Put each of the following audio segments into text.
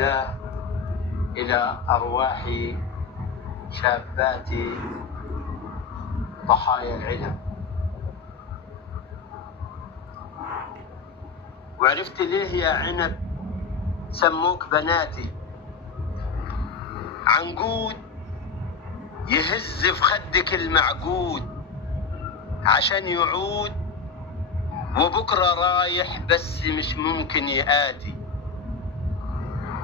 الإهداء إلى أرواح شابات ضحايا العنب. وعرفت ليه يا عنب سموك بناتي؟ عنقود يهز في خدك المعقود عشان يعود، وبكرة رايح بس مش ممكن يآتي.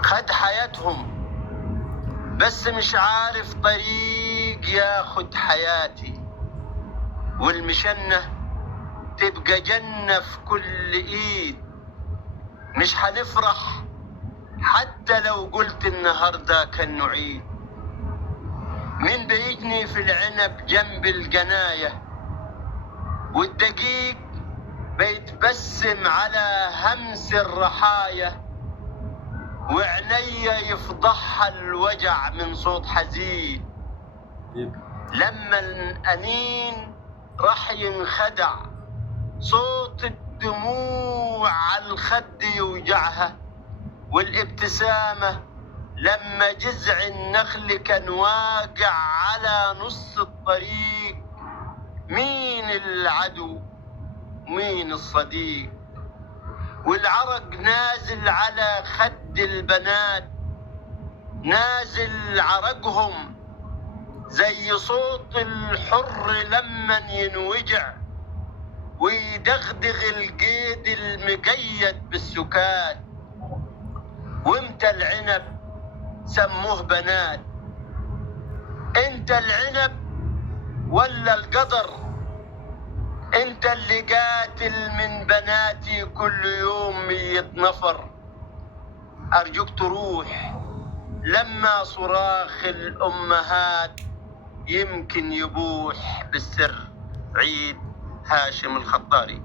خد حياتهم بس مش عارف طريق ياخد حياتي، والمشنة تبقى جنة في كل ايد. مش هنفرح حتى لو قلت النهاردة كان نعيد. من بيجني في العنب جنب الجناية، والدقيق بيتبسم على همس الرحايا، وعينيا يفضحها الوجع من صوت حزين. لما الأنين راح ينخدع، صوت الدموع على الخد يوجعها، والابتسامة لما جذع النخل كان واقع على نص الطريق. مين العدو مين الصديق؟ والعرق نازل على خد البنات، نازل عرقهم زي صوت الحر لما ينوجع، ويدغدغ القيد المقيد بالسكات. وامتى العنب سموه بنات؟ انت العنب ولا القدر؟ انت اللي قاتل من بناتي كل يوم 100 نفر. ارجوك تروح لما صراخ الامهات يمكن يبوح بالسر. عيد هاشم الخطاري.